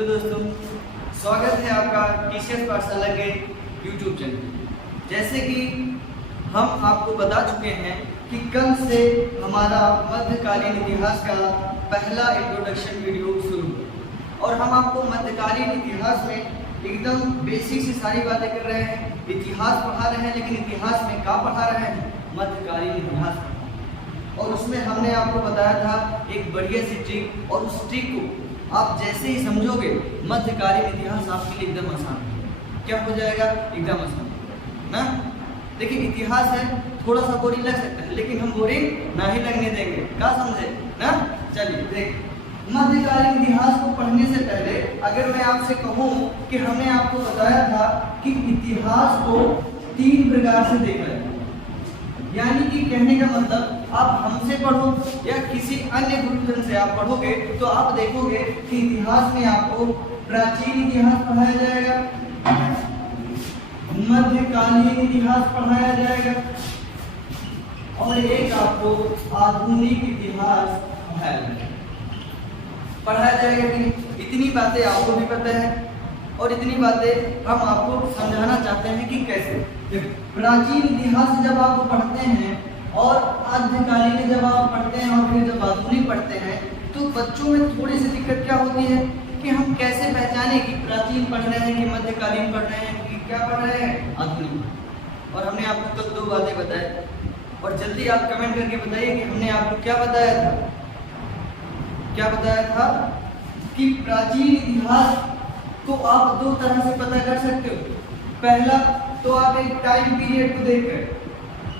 Hello दोस्तों, स्वागत है आपका टीचर्स पाठशाला के यूट्यूब चैनल। जैसे कि हम आपको बता चुके हैं कि कल से हमारा मध्यकालीन इतिहास का पहला इंट्रोडक्शन वीडियो शुरू हुआ और हम आपको मध्यकालीन इतिहास में एकदम बेसिक से सारी बातें कर रहे हैं। इतिहास पढ़ा रहे हैं, लेकिन इतिहास में क्या पढ़ा रहे हैं? मध्यकालीन इतिहास। और उसमें हमने आपको बताया था एक बढ़िया सी ट्रिक, और उस ट्रिक को आप जैसे ही समझोगे मध्यकालीन इतिहास आपके लिए एकदम आसान है। क्या हो जाएगा? एकदम आसान ना। देखिए, इतिहास है, थोड़ा सा बोरिंग लग सकता है, लेकिन हम बोरिंग ना ही लगने देंगे। क्या समझे ना? चलिए देख, मध्यकालीन इतिहास को पढ़ने से पहले अगर मैं आपसे कहूँ कि हमने आपको बताया था कि इतिहास को 3 प्रकार से देखा जाए, यानी कि कहने का मतलब आप हमसे पढ़ो या किसी अन्य गुरुजन से आप पढ़ोगे तो आप देखोगे कि इतिहास में आपको प्राचीन इतिहास पढ़ाया जाएगा, मध्यकालीन इतिहास पढ़ाया जाएगा और एक आपको आधुनिक इतिहास पढ़ाया जाएगा। कि इतनी बातें आपको भी पता है और इतनी बातें हम आपको समझाना चाहते हैं कि कैसे। प्राचीन इतिहास जब आप पढ़ते हैं और मध्यकालीन जब आप पढ़ते हैं और फिर जब आधुनिक पढ़ते हैं तो बच्चों में थोड़ी सी दिक्कत क्या होती है कि हम कैसे पहचाने कि प्राचीन पढ़ रहे हैं कि मध्यकालीन पढ़ रहे हैं कि क्या पढ़ रहे हैं? आधुनिक। और हमने आपको कल 2 बातें बताए, और जल्दी आप कमेंट करके बताइए कि हमने आपको क्या बताया था। क्या बताया था कि प्राचीन इतिहास को आप 2 तरह से पता कर सकते हो। पहला तो आप एक टाइम पीरियड को देखकर,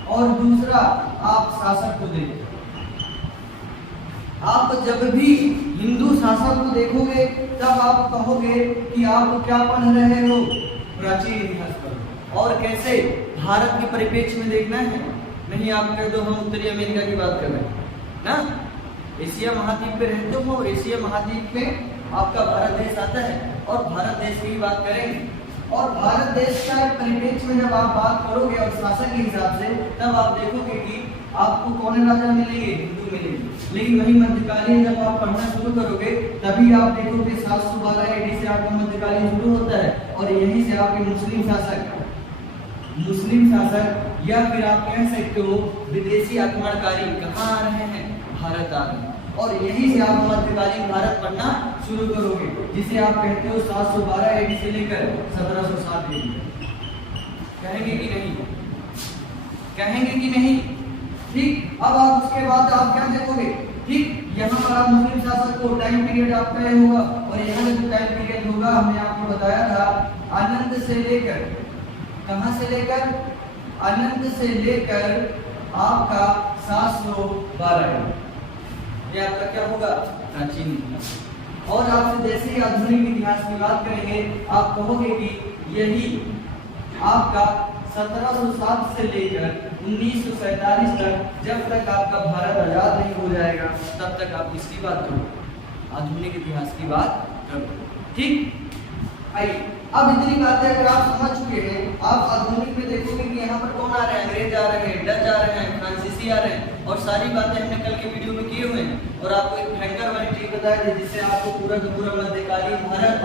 और दूसरा आप शासक को देखकर। आप जब भी हिंदू शासक को देखोगे तब आप कहोगे कि आप क्या पढ़ रहे हो? प्राचीन इतिहास पढ़ो। और कैसे? भारत के परिप्रेक्ष्य में देखना है, नहीं आप कह दो हम उत्तरी अमेरिका की बात कर रहे हैं ना। एशिया महाद्वीप पे रहते हो और एशिया महाद्वीप में आपका भारत देश आता है और भारत देश की बात करेंगे। और भारत देश का परिप्रेक्ष्य में जब आप बात करोगे और शासक के हिसाब से, तब आप देखोगे कि आपको कौन राजा मिलेंगे? हिंदू मिलेंगे। लेकिन वही मध्यकालीन जब आप पढ़ना शुरू करोगे तभी आप देखोगे 712 AD से आपका मध्यकालीन शुरू होता है और यहीं से आपके मुस्लिम शासक या फिर आप कह सकते हो विदेशी आक्रमणकारी कहाँ आ रहे हैं? भारत आ रहे हैं। और यहीं से आप मध्यकालीन भारत पढ़ना शुरू करोगे, जिसे आप कहते हो 712 AD से लेकर 1707 AD। कहेंगे कि नहीं? कहेंगे कि नहीं? ठीक। अब आप उसके बाद आप क्या देखोगे? ठीक, यहाँ पर आप मुस्लिम शासक को टाइम पीरियड आपका ये होगा, और यहाँ जो टाइम पीरियड होगा हमने आपको बताया था अनंत से लेकर, कहाँ से लेकर? अनंत से लेकर आपका 712। ये आपका क्या होगा? प्राचीन इतिहास। और आपसे जैसे ही आधुनिक इतिहास की बात करेंगे आप कहोगे कि यही आपका 1707 से लेकर 1947 तक, जब तक आपका भारत आजाद नहीं हो जाएगा तब तक आप किसकी बात करो? आधुनिक इतिहास की बात करो। ठीक। आइए, अब इतनी बातें अगर आप समझ चुके हैं, आप आधुनिक में देखोगे कि यहाँ पर कौन आ रहे हैं? अंग्रेज आ रहे हैं, डच आ रहे हैं, फ्रांसीसी आ रहे हैं, और सारी बातें हमने कल के वीडियो में किए हुए हैं। और आपको एक भयंकर वाली ट्रिक बताया थी जिससे आपको पूरा का पूरा मध्यकालीन भारत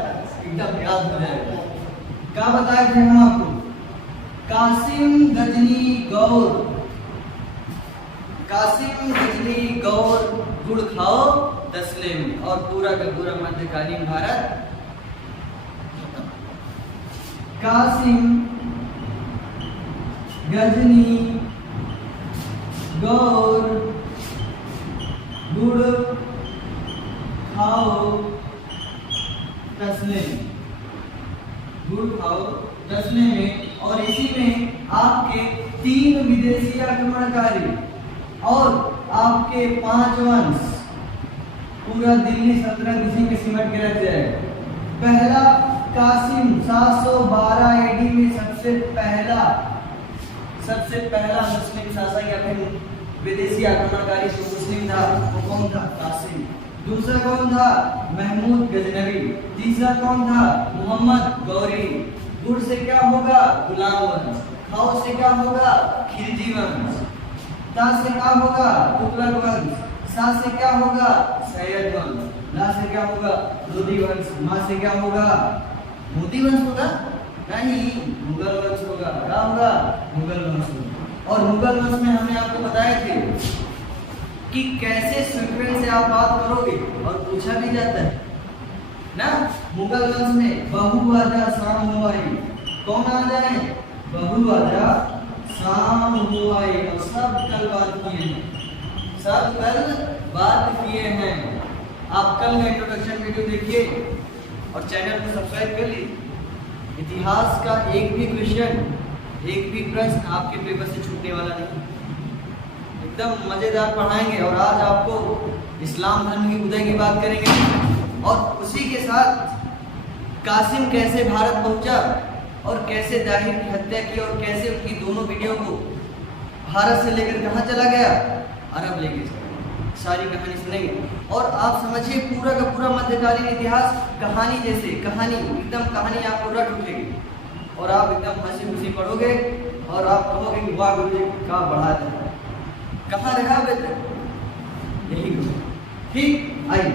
एकदम याद हो जाएगा। क्या बताए थे हम आपको? कासिम गजनी गौर गुड़ खाओ तसले में, और पूरा का पूरा मध्यकालीन भारत। कासिम गजनी गौर गुड़ खाओ तसले में, गुड़ खाओ तसले में। और इसी में आपके 3 विदेशी आक्रमणकारी और आपके 5 वंश, पूरा दिल्ली सल्तनत इसी में सिमट के रख जाएगा। पहला कासिम 712 AD में सबसे पहला मुस्लिम शासक या फिर विदेशी आक्रमणकारी जो मुस्लिम था वो कौन था? कासिम। दूसरा कौन था? महमूद गजनवी। तीसरा कौन था? मोहम्मद गौरी। गुड़ से क्या होगा? गुलाम वंश। खाओ से क्या होगा? खिलजी वंश। ता से क्या होगा? तुगलक वंश। सा से क्या होगा? सैयद वंश। ला से क्या होगा? लोधी वंश। मा से क्या होगा? मोदी वंश होगा? नहीं, मुगल वंश होगा। क्या होगा? मुगल वंश होगा। और मुगल वंश में हमने आपको बताए थे कि कैसे सीक्वेंस से आप बात करोगे, और पूछा भी जाता है ना। मुगल वंश में बहु आजा शाम हो आई, कौन आ जाए? बहु आजा शाम हो आई। और सब कल बात किए हैं, सब कल बात किए हैं। आप कल का इंट्रोडक्शन वीडियो देखिए और चैनल को सब्सक्राइब कर लीजिए। इतिहास का एक भी क्वेश्चन, एक भी प्रश्न आपके पेपर से छूटने वाला नहीं, एकदम मजेदार पढ़ाएंगे। और आज आपको इस्लाम धर्म की उदय की बात करेंगे, और उसी के साथ कासिम कैसे भारत पहुंचा और कैसे दाहिर की हत्या की, और कैसे उनकी दोनों वीडियो को भारत से लेकर कहाँ चला गया? अरब लेके चला। सारी कहानी सुनेंगे और आप समझिए पूरा का पूरा मध्यकालीन इतिहास कहानी जैसे, कहानी एकदम कहानी आपको रट उठेगी और आप एकदम हंसी खुशी पढ़ोगे और आप कहोगे कि वाह गुरु जी क्या बढ़ा था, कहाँ रहा बेटे, यही गुरु। ठीक, आइए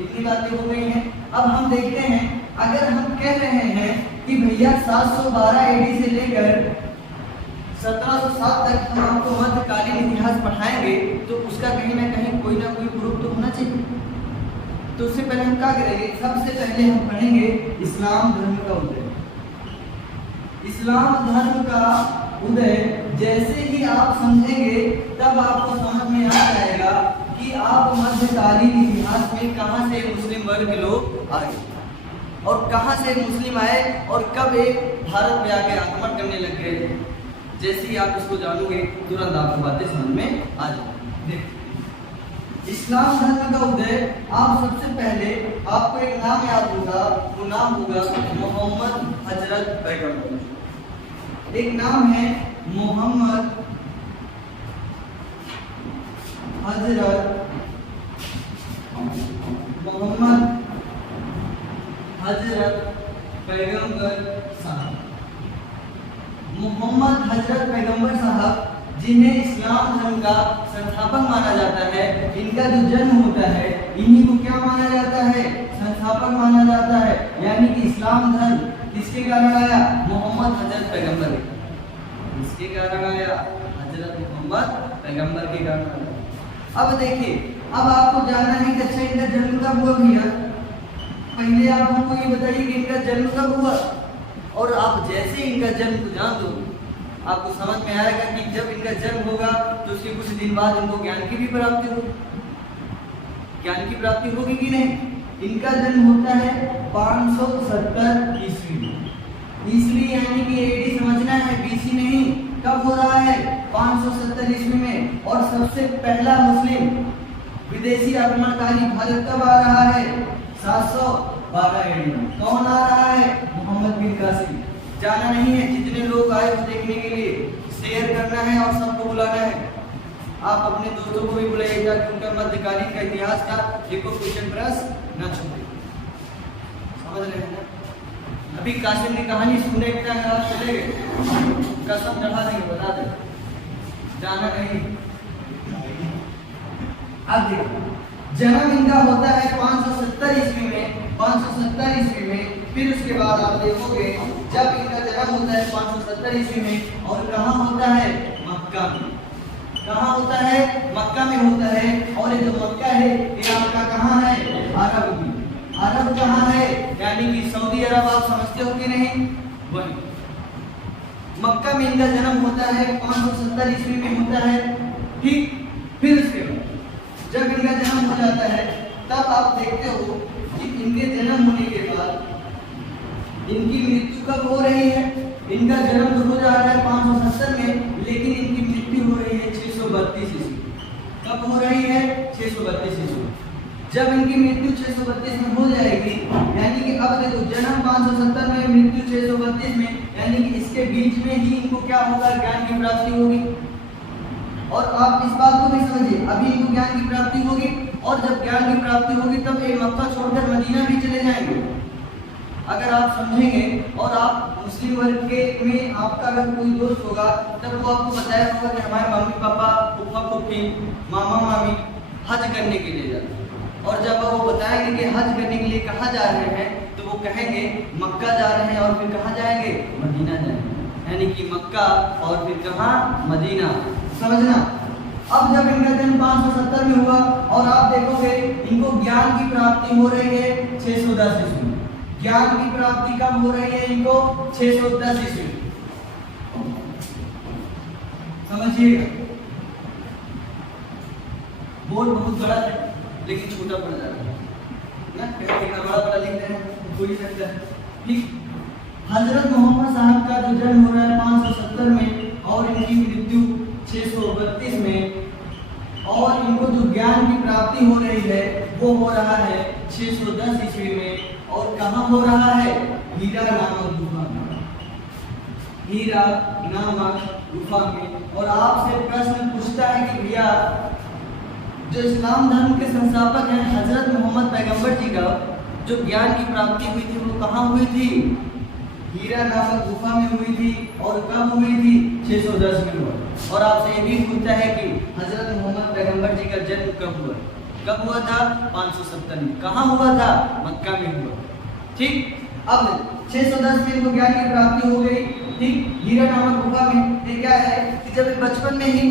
इतनी बातें हो गई हैं। अब हम देखते हैं, अगर हम कह रहे हैं कि भैया 712 एडी से लेकर 1707 तक हम आपको मध्यकालीन इतिहास पढ़ाएंगे, तो उसका कहीं ना कहीं कोई ना कोई ग्रुप तो होना चाहिए। तो उससे पहले हम क्या करेंगे? सबसे पहले हम पढ़ेंगे इस्लाम धर्म का उदय। इस्लाम धर्म का उदय जैसे ही आप समझेंगे तब आपको समझ में आ जाएगा कि आप मध्यकालीन इतिहास में कहां से मुस्लिम वर्ग के लोग आए और कहां से मुस्लिम आए और कब एक भारत में आके आक्रमण करने लग गए। जैसे ही आप इसको जानोगे तुरंत आपको बातें समझ में आ जाएगी। इस्लाम धर्म का उदय, आप सबसे पहले आपको एक नाम याद होगा, वो नाम होगा मोहम्मद हजरत पैगंबर। एक नाम है मोहम्मद हजरत पैगंबर साहब। मोहम्मद हजरत पैगंबर साहब जिन्हें इस्लाम धर्म का संस्थापक माना जाता है, इनका जो जन्म होता है इन्हीं को क्या माना जाता है? संस्थापक माना जाता है। यानी कि इस्लाम धर्म किसके कारण आया? मोहम्मद हजरत पैगंबर। किसके कारण आया? हजरत मोहम्मद पैगंबर के कारण आया। अब देखिए, अब आपको जानना है कि अच्छा इनका जन्म कब हुआ भैया? पहले आप हमको ये बताइए कि इनका जन्म कब हुआ, और आप जैसे इनका जन्म को जान दो आपको समझ में आएगा कि जब इनका जन्म होगा तो उसके कुछ दिन बाद इनको ज्ञान की भी प्राप्ति होगी। ज्ञान की प्राप्ति होगी कि नहीं? इनका जन्म होता है 570 ईस्वी में। ईस्वी यानी कि एडी समझना है, बीसी नहीं। कब हो रहा है? 570 ईस्वी में। और सबसे पहला मुस्लिम विदेशी आक्रमणकारी भारत कब आ रहा है? 712 एडी में। कौन आ रहा है? मोहम्मद बिन कासिम। जाना नहीं है, जितने लोग आए वो देखने के लिए शेयर करना है और सबको बुलाना है। आप अपने दोस्तों को भी बुलाइएगा कि उनका मध्यकालीन का इतिहास का देखो क्वेश्चन प्रश्न न छूटे। समझ रहे हैं ना? अभी कासिम की कहानी सुनने के टाइम आप चले गए, कसम चढ़ा देंगे, बता दें, जाना नहीं। अब देखो, जन्म इनका होता है 570 ईस्वी में। 570 ईस्वी में, फिर उसके बाद आप देखोगे जब इनका जन्म होता है 570 ईस्वी में, और कहाँ होता है? मक्का में। कहाँ होता है? मक्का में होता है। और ये जो मक्का है ये आपका कहाँ है? अरब में। अरब कहाँ है? यानी कि सऊदी अरब, आप समझते हो कि नहीं? वही मक्का में इनका जन्म होता है, 570 ईस्वी में होता है। ठीक, फिर उसके बाद जब इनका जन्म हो जाता है तब आप देखते हो कि इनके जन्म होने के बाद इनकी मृत्यु कब हो रही है? इनका जन्म तो हो जा रहा है 570 में, लेकिन इनकी मृत्यु हो रही है 632 ईस्वी। कब हो रही है? 632 ईस्वी। जब इनकी मृत्यु 632 में हो जाएगी, यानी कि अब देखो जन्म 570 में, मृत्यु 632 में, यानी कि इसके बीच में ही इनको क्या होगा? ज्ञान की प्राप्ति होगी। और आप इस बात को भी समझिए, अभी इनको ज्ञान की प्राप्ति होगी, और जब ज्ञान की प्राप्ति होगी तब ये मक्का छोड़कर मदीना भी चले जाएंगे। अगर आप समझेंगे और आप मुस्लिम वर्ग के में आपका अगर कोई दोस्त होगा तब वो आपको बताया होगा कि हमारे मम्मी पापा, फूफा फूफी, मामा मामी हज करने के लिए जाते हैं। और जब वो बताएंगे कि हज करने के लिए कहाँ जा रहे हैं तो वो कहेंगे मक्का जा रहे हैं, और फिर कहाँ जाएंगे, मदीना जाएंगे। यानी कि मक्का और फिर कहाँ, मदीना। समझना। अब जब इनका जन्म 570 में हुआ और आप देखोगे इनको ज्ञान की प्राप्ति हो रही है 610 ईस्वी में। ज्ञान की प्राप्ति कब हो रही है इनको, 610 ईस्वी। समझिएगा, बोर्ड बहुत बड़ा है लेकिन छोटा पड़ जा रहा है ना, कितना बड़ा बड़ा लिख रहे हैं कोई सकता है। ठीक, हजरत मोहम्मद साहब का जो जन्म हो रहा है 570 में और इनकी मृत्यु 632 में, और इनको जो ज्ञान की प्राप्ति हो रही है वो हो रहा है 610 ईस्वी में। और कहाँ हो रहा है, हीरा नामक गुफा में, हीरा नामक गुफा में। और आपसे प्रश्न पूछता है कि भैया जो इस्लाम धर्म के संस्थापक हैं हजरत मोहम्मद पैगंबर जी का जो ज्ञान की प्राप्ति हुई थी वो कहाँ हुई थी, हीरा नामक गुफा में हुई थी। और कब हुई थी, 610 में हुआ। और आपसे ये भी पूछता है कि हजरत मोहम्मद पैगंबर जी का जन्म कब हुआ, कब हुआ था, 570 में। कहाँ हुआ था, मक्का में हुआ। ठीक, अब 610 में इनको ज्ञान की प्राप्ति हो गई। ठीक, हीरा नामक गुफा में। ये क्या है कि जब बचपन में ही,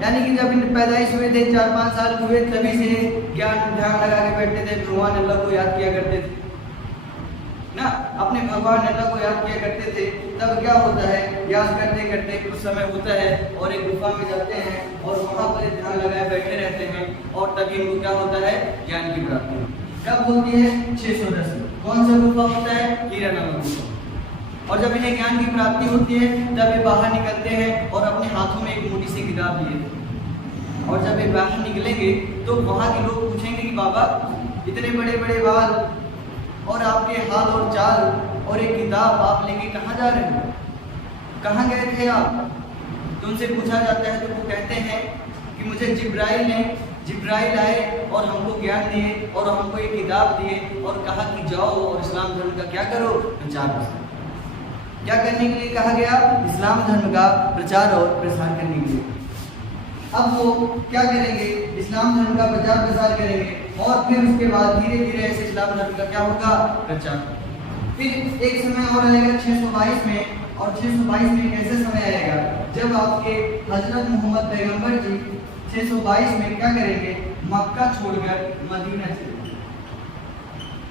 यानी कि जब इन पैदाइश हुए थे 4-5 साल हुए, तभी से ज्ञान ध्यान लगा के बैठते थे, भगवान अल्लाह को याद किया करते थे ना, अपने भगवान अल्लाह को याद किया करते थे। तब क्या होता है, याद करते करते कुछ समय होता है और एक गुफा में जाते हैं और वहाँ पर ध्यान लगाए बैठे रहते हैं, और तभी इनको क्या होता है, ज्ञान की प्राप्ति। कब होती है, 610 में। कौन सा गुफा होता है, हीरा नामक गुफा। और जब इन्हें ज्ञान की प्राप्ति होती है तब ये बाहर निकलते हैं और अपने हाथों में एक मोटी सी किताब लिए। और जब ये बाहर निकलेंगे तो वहाँ के लोग पूछेंगे कि बाबा इतने बड़े बड़े बाल और आपके हाथ और चाल और एक किताब आप लेके कहाँ जा रहे हैं, कहाँ गए थे आप। तो उनसे पूछा जाता है तो वो कहते हैं कि मुझे जिब्राइल आए और हमको ज्ञान दिए और हमको एक किताब दिए और कहा कि जाओ और इस्लाम धर्म का क्या करो, प्रचार करो। क्या करने के लिए कहा गया, इस्लाम धर्म का प्रचार और प्रसार करने के लिए। अब वो क्या करेंगे, इस्लाम धर्म का प्रचार प्रसार करेंगे और फिर उसके बाद धीरे धीरे ऐसे इस्लाम धर्म का क्या होगा, प्रचार। फिर एक समय और आएगा 622 में, और 622 में एक ऐसे समय आएगा जब आपके हजरत मोहम्मद पैगंबर जी 622 में क्या करेंगे, मक्का छोड़कर मदीना चले।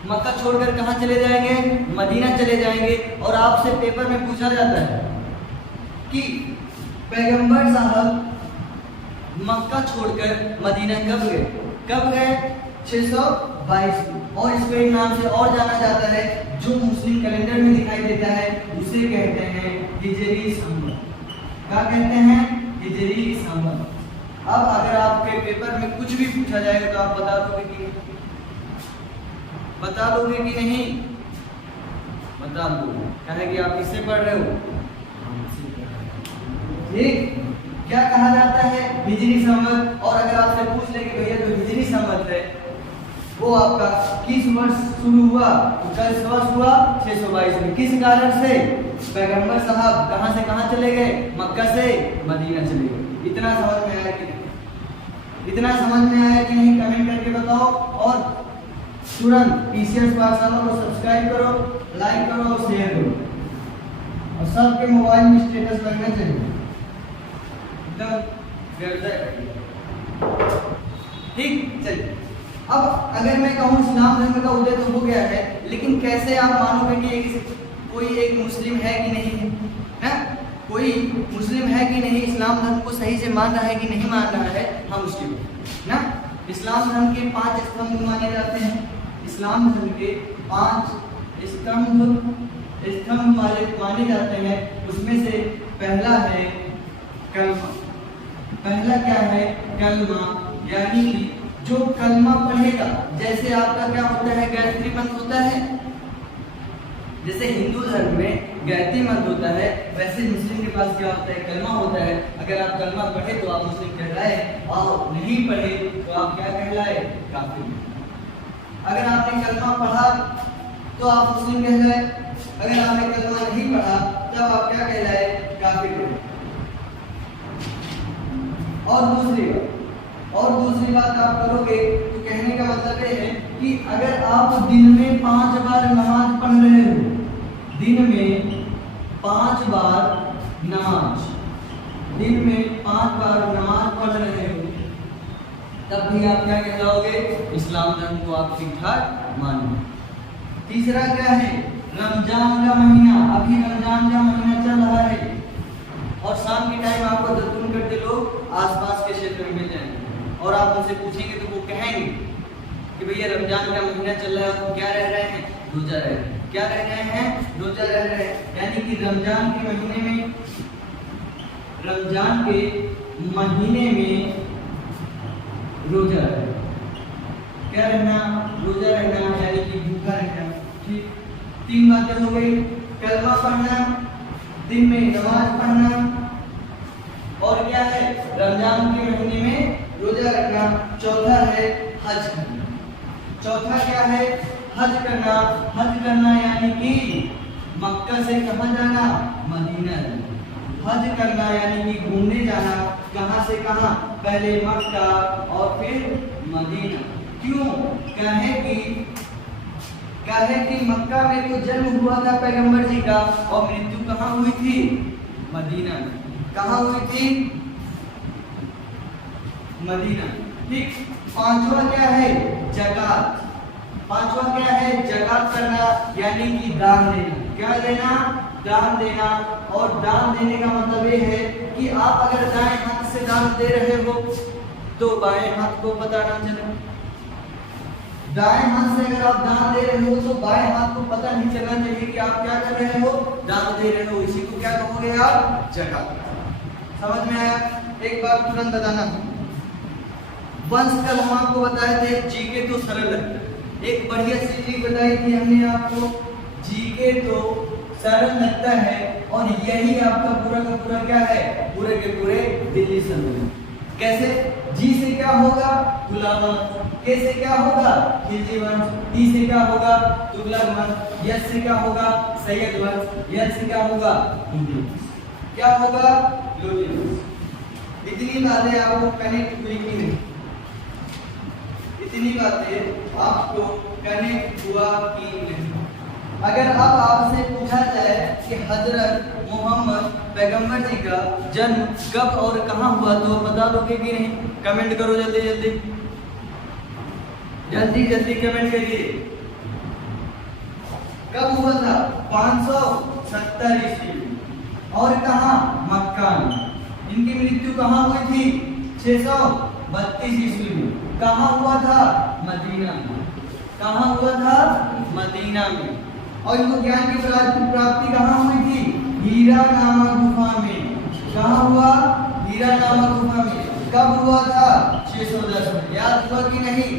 मक्का छोड़कर कहाँ चले जाएंगे, मदीना चले जाएंगे। और आपसे पेपर में पूछा जाता है कि पैगंबर साहब मक्का छोड़कर मदीना कब गए, 622 में। और इसको एक नाम से और जाना जाता है जो मुस्लिम कैलेंडर में दिखाई देता है, उसे कहते हैं हिजरी संवत। क्या कहते हैं, हिजरी संवत। अब अगर आपके पेपर में कुछ भी पूछा जाएगा तो आप बता दोगे कि नहीं, बता दो। कहेगी आप किससे पढ़ रहे हो, ठीक। क्या कहा जाता है, हिजरी संवत। और अगर आपसे पूछ ले कि भैया जो हिजरी संवत है वो आपका किस वर्ष शुरू हुआ, तो किस वर्ष हुआ, 622 में। किस कारण से, पैगंबर साहब कहां से कहां चले गए, मक्का से मदीना चले गए। इतना समझ में आया कि नहीं, कमेंट करके बताओ। और तुरंत टीसीएस पाठशाला को सब्सक्राइब करो, लाइक करो और शेयर करो, और सबके मोबाइल में स्टेटस लगना चाहिए, एकदम ठीक। चलिए, अब अगर मैं कहूँ इस्लाम धर्म का उदय तो हो गया है, लेकिन कैसे आप मानोगे कि कोई एक मुस्लिम है कि नहीं है, कोई मुस्लिम है कि नहीं, इस्लाम धर्म को सही से मान रहा है कि नहीं मान रहा है, हम उसके ना। इस्लाम धर्म के 5 स्तंभ माने जाते हैं। इस्लाम धर्म के 5 स्तंभ माने जाते हैं। उसमें से पहला है कलमा। पहला क्या है, कलमा। यानी कि जो कलमा पढ़ेगा, जैसे आपका क्या होता है, गायत्री मंत्र होता है। जैसे हिंदू धर्म में गायत्री मंत्र होता है, वैसे मुस्लिम के पास क्या होता है, कलमा होता है। अगर आप कलमा पढ़े तो आप मुस्लिम कहलाए, और नहीं पढ़े तो आप क्या कहलाए, काफिर। अगर आपने कलमा पढ़ा तो आप मुस्लिम कहलाए, अगर आपने कलमा नहीं पढ़ा तब आप क्या कहलाए, काफिर। और दूसरी बात आप करोगे तो कहने का मतलब ये है कि अगर आप दिन में 5 बार नमाज पढ़ रहे हो, दिन में 5 बार नमाज, दिन में 5 बार नमाज पढ़ रहे हो, तब भी आप क्या कहलाओगे? इस्लाम धर्म को आप ठीक ठाक मानो। तीसरा क्या है? रमजान का महीना। अभी रमजान का महीना चल रहा है और शाम के टाइम आपको दस्तूर करते लोग आसपास के क्षेत्र में मिल जाएंगे और आप उनसे पूछेंगे तो वो कहेंगे कि भैया रमजान का महीना चल रहा है, तो क्या रह रहे हैं? रोजा रह रहे हैं। क्या रह रहे हैं? रोजा रह रहे हैं। यानी कि रमजान के महीने में रोजा रहना। क्या रहना? रोजा रहना, यानी कि भूखा रहना। ठीक, 3 बातें हो गई। कलमा पढ़ना, दिन में नमाज पढ़ना, और क्या है? रमजान के महीने में रोजा रखना। चौथा है हज करना। चौथा क्या है? हज करना। हज करना यानी कि मक्का से कहाँ जाना? मदीना जाना। हज करना यानी कि घूमने जाना। कहाँ से कहाँ? पहले मक्का और फिर मदीना। क्यों? कहे कि मक्का में तो जन्म हुआ था पैगंबर जी का और मृत्यु कहाँ हुई थी? मदीना में। कहाँ हुई थी? मदीना। ठीक। पांचवा क्या है? ज़कात। पांचवा क्या है? ज़कात करना, यानी कि दान देना। क्या देना? दान देना। और दान देने का मतलब ये है कि आप अगर दाएं हाथ से दान दे रहे हो तो बाएं हाथ को पता ना चले। दाएं हाथ से अगर आप दान दे रहे हो तो बाएं हाथ को पता नहीं चलना चाहिए कि आप क्या कर रहे हो? दान दे रहे हो। इसी को क्या कहोगे आप? ज़कात। समझ में आया? एक बार तुरंत बताना। वंश कल हम आपको बताए थे, जीके तो सरल है। एक बढ़िया सी चीज बताई थी हमने आपको, जीके तो सरल लगता है और यही आपका पूरा का पूरा क्या है? पूरे के पूरे दिल्ली सम्मेलन। कैसे? जी से क्या होगा? तुला वंश। के से क्या होगा? खिलजी वंश। टी से क्या होगा? तुगलक वंश। यस से क्या होगा? सैयद वंश। यल से क्या होगा? लोधी वंश। क्या होगा? लोधी वंश। इतनी बातें आपको कनेक्ट हुई कि नहीं? इतनी बातें आपको कनेक्ट हुआ कि नहीं? अगर अब आपसे पूछा जाए कि हजरत मोहम्मद पैगंबर जी का जन्म कब और कहाँ हुआ तो बता दोगे कि नहीं? कमेंट करो जल्दी जल्दी, जल्दी जल्दी कमेंट करिए। कब हुआ था? 570 ईस्वी में। और कहाँ? मक्का में। इनकी मृत्यु कहाँ हुई थी? 632 ईस्वी में। कहाँ हुआ था? मदीना में। कहाँ हुआ था? मदीना में। और इनको ज्ञान की प्राप्ति कहाँ हुई थी? हीरा नामक गुफा में। कहाँ हुआ? हीरा नामक गुफा में। कब हुआ था? 610 में। याद हुआ कि नहीं?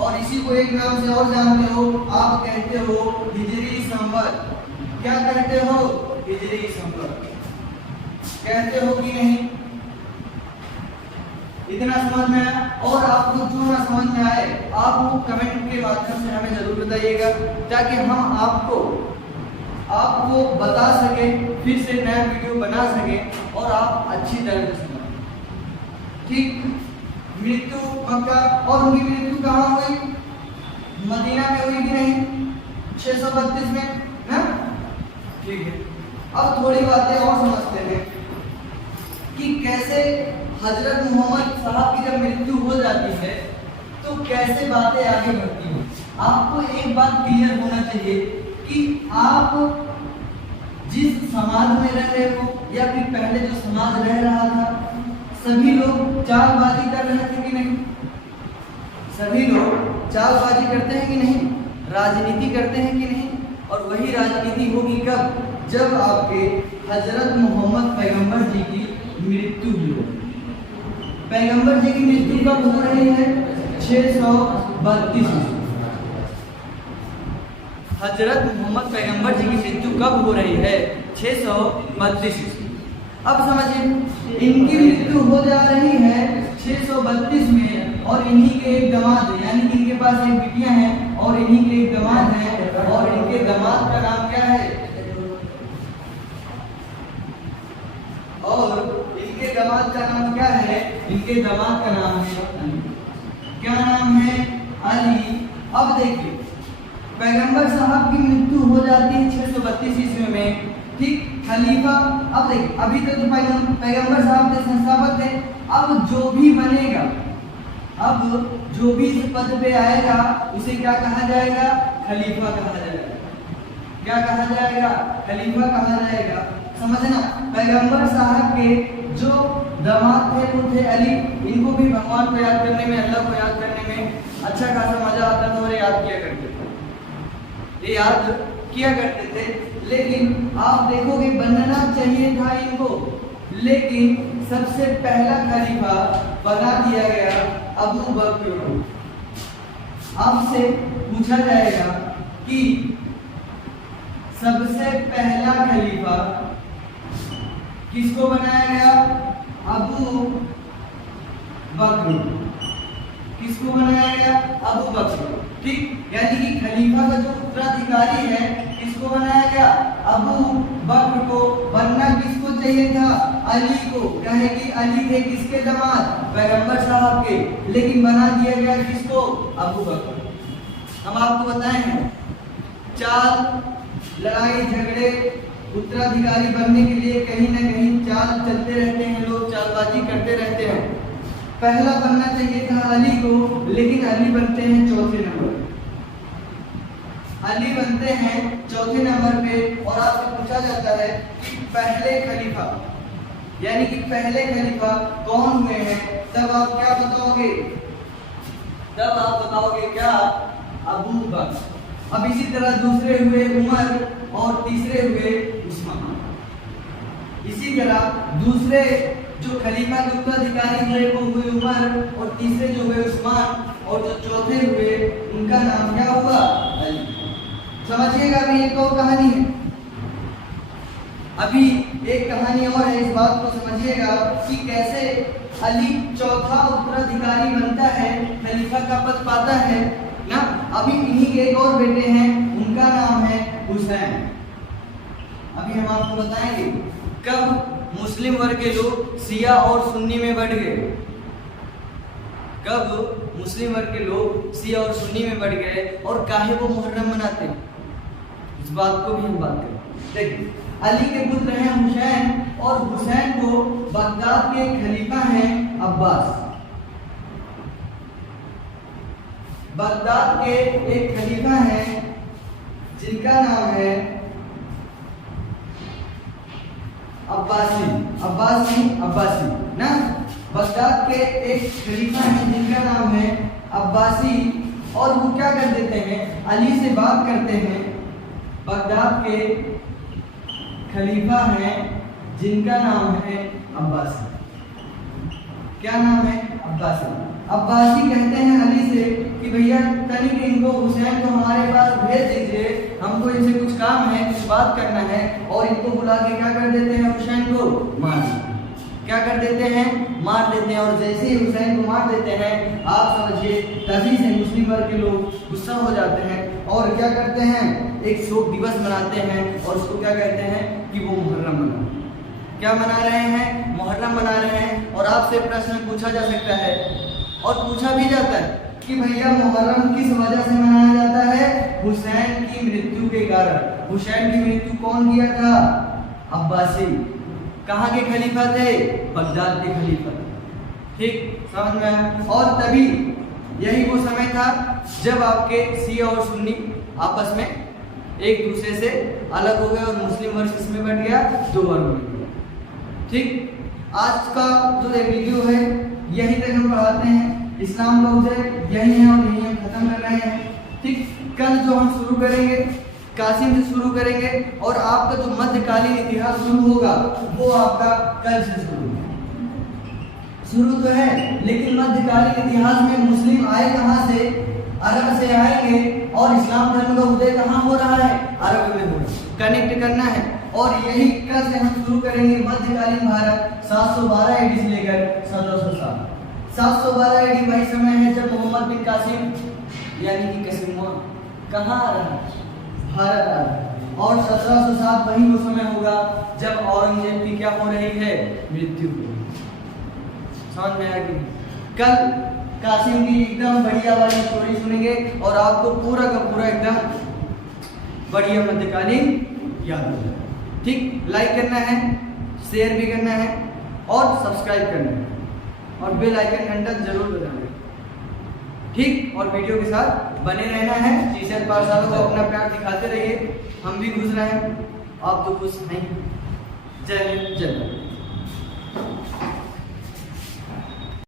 और इसी को एक नाम से और जानते हो, आप कहते हो हिजरी संवत। क्या कहते हो? हिजरी संवत कहते हो कि नहीं? इतना समझ में आया? और आपको जो ना समझ में आए आप वो कमेंट के माध्यम से हमें जरूर बताइएगा, ताकि हम आपको बता सके, फिर से नया वीडियो बना सके और आप अच्छी तरह से समझें। ठीक। मृत्यु मक्का, और उनकी मृत्यु कहाँ हुई? मदीना में हुई कि नहीं? 632 में ना? ठीक है। अब थोड़ी बातें और समझते हैं कि कैसे हजरत मोहम्मद साहब की जब मृत्यु हो जाती है तो कैसे बातें आगे बढ़ती हैं। आपको एक बात क्लियर होना चाहिए कि आप जिस समाज में रह रहे हो या फिर पहले जो समाज रह रहा था, सभी लोग चालबाजी कर रहे थे कि नहीं? सभी लोग चालबाजी करते हैं कि नहीं? राजनीति करते हैं कि नहीं? और वही राजनीति होगी कब? जब आपके हजरत मोहम्मद पैगंबर जी की मृत्यु हुई। पैगंबर जी की मृत्यु कब हो रही है? 632 ईस्वी। हजरत मोहम्मद पैगंबर जी की मृत्यु कब हो रही है? 632 ईस्वी। अब समझिए, इनकी मृत्यु हो जा रही है 632 में और इन्हीं के एक दामाद है, यानी कि इनके पास एक बिटिया है और इन्हीं के एक दामाद है, और इनके दामाद का नाम क्या है? और इनके दामाद का नाम क्या है? इनके दामाद का नाम है, क्या नाम है? अब देखिए, पैगंबर साहब की मृत्यु हो जाती है 632 ईस्वी में, ठीक। खलीफा, अब देखिए अभी तक तो पैगंबर साहब थे, संस्थापक थे। अब जो भी बनेगा, अब जो भी इस पद पे आएगा उसे क्या कहा जाएगा? खलीफा कहा जाएगा। क्या कहा जाएगा? खलीफा कहा जाएगा। समझना, पैगंबर साहब के जो दामाद थे वो थे अली। इनको भी भगवान को याद करने में, अल्लाह को याद करने में अच्छा खासा मजा आता था और याद किया करते थे, ये याद किया करते थे। लेकिन आप देखोगे बनना चाहिए था इनको, लेकिन सबसे पहला खलीफा बना दिया गया अबू बकर को। आपसे पूछा जाएगा कि सबसे पहला खलीफा किसको बनाया गया? अबू बकर। किसको बनाया गया? अबू बकर, ठीक। यानी कि खलीफा का जो उत्तराधिकारी है किसको बनाया गया? अबू बकर को। बनना किसको चाहिए था? अली को। कहे कि अली थे किसके दामाद? पैगंबर साहब के। लेकिन बना दिया गया किसको? अबू बकर। हम आपको बताए हैं, चाल, लड़ाई झगड़े, उत्तराधिकारी बनने के लिए कहीं ना कहीं चाल चलते रहते हैं, लोग चालबाजी करते रहते हैं। पहला बनना चाहिए था अली को, लेकिन अली बनते हैं चौथे नंबर। अली बनते हैं चौथे नंबर पे। और आपसे पूछा जाता है कि पहले खलीफा, यानी कि पहले खलीफा कौन हुए हैं, तब आप क्या बताओगे? तब आप बताओगे क्या? अबू बकर। अब इसी तरह दूसरे हुए उमर और तीसरे हुए उस्मान। इसी तरह दूसरे जो खलीफा के उत्तराधिकारी हुए वो हुए उमर, और तीसरे जो हुए उस्मान, और जो चौथे हुए उनका नाम क्या हुआ? अली। समझिएगा, अभी एक और कहानी है, अभी एक कहानी और है, इस बात को समझिएगा कि कैसे अली चौथा उत्तराधिकारी बनता है, खलीफा का पद पाता है ना। अभी इन्हीं के एक और बेटे हैं, उनका नाम है हुसैन। अभी हम आपको बताएंगे कब मुस्लिम वर्ग के लोग शिया और सुन्नी में बढ़ गए। कब मुस्लिम वर्ग के लोग शिया और सुन्नी में बढ़ गए और काहे वो मुहर्रम मनाते हैं, इस बात को भी हम बात करें। देखिए, अली के पुत्र हैं हुसैन, और हुसैन को बगदाद के खलीफा हैं अब्बास। बगदाद के एक खलीफा हैं जिनका नाम है अब्बासी ना। बगदाद के एक खलीफा हैं जिनका नाम है अब्बासी, और वो क्या कर देते हैं? अली से बात करते हैं। बगदाद के खलीफा हैं जिनका नाम है अब्बासी। क्या नाम है? अब्बासी। अब्बासी कहते हैं अली से कि भैया तनिक इनको, हुसैन को हमारे पास भेज दीजिए, हमको इनसे कुछ काम है, कुछ बात करना है। और इनको बुला के क्या कर देते हैं? हुसैन को मार देते हैं। क्या कर देते हैं? मार देते हैं। और जैसे ही हुसैन को मार देते हैं, आप समझिए तभी से मुस्लिम वर्ग के लोग गुस्सा हो जाते हैं और क्या करते हैं? एक शोक दिवस मनाते हैं, और उसको क्या कहते हैं कि वो मुहर्रम मना। क्या मना रहे हैं? मुहर्रम मना रहे हैं। और आपसे प्रश्न पूछा जा सकता है और पूछा भी जाता है कि भैया मुहर्रम किस वजह से मनाया जाता है? हुसैन की मृत्यु के कारण। हुसैन की मृत्यु कौन किया था? अब्बासी। कहाँ के खलीफा थे? बगदाद के खलीफा। ठीक, समझ में आया? और तभी यही वो समय था जब आपके शिया और सुन्नी आपस में एक दूसरे से अलग हो गए और मुस्लिम वर्ग इसमें बढ़ गया, दो वर्ग में। ठीक, आज का जो वीडियो है यही तक हम पढ़ाते हैं। इस्लाम का उदय यही है और यही हम खत्म कर रहे हैं। ठीक, कल जो हम शुरू करेंगे कासिम से शुरू करेंगे, और आपका जो मध्यकालीन इतिहास शुरू होगा वो आपका कल से शुरू तो है, लेकिन मध्यकालीन इतिहास में मुस्लिम आए कहाँ से? अरब से आएंगे। और इस्लाम धर्म का उदय कहाँ हो रहा है? अरब में हो रहा है। कनेक्ट करना है, और यही कल से हम शुरू करेंगे मध्यकालीन भारत 712 एडी से लेकर 1707। 712 एडी वही समय है जब मोहम्मद बिन कासिम यानी कि कासिम कहाँ आ रहा है? भारत आ रहा है। और 1707 वही वो समय होगा जब औरंगजेब की क्या हो रही है? मृत्यु। समझ में आया कि कासिम की एकदम बढ़िया वाली स्टोरी सुनेंगे और आपको पूरा का पूरा एकदम बढ़िया मध्यकालीन याद होगा। ठीक, लाइक करना है, शेयर भी करना है और सब्सक्राइब करना है और बेल आइकन घंटा जरूर बजाना है। ठीक, और वीडियो के साथ बने रहना है। टीचर पाठशाला को अपना प्यार दिखाते रहिए, हम भी खुश रहें, आप तो खुश नहीं। जय हिंद, जय भारत।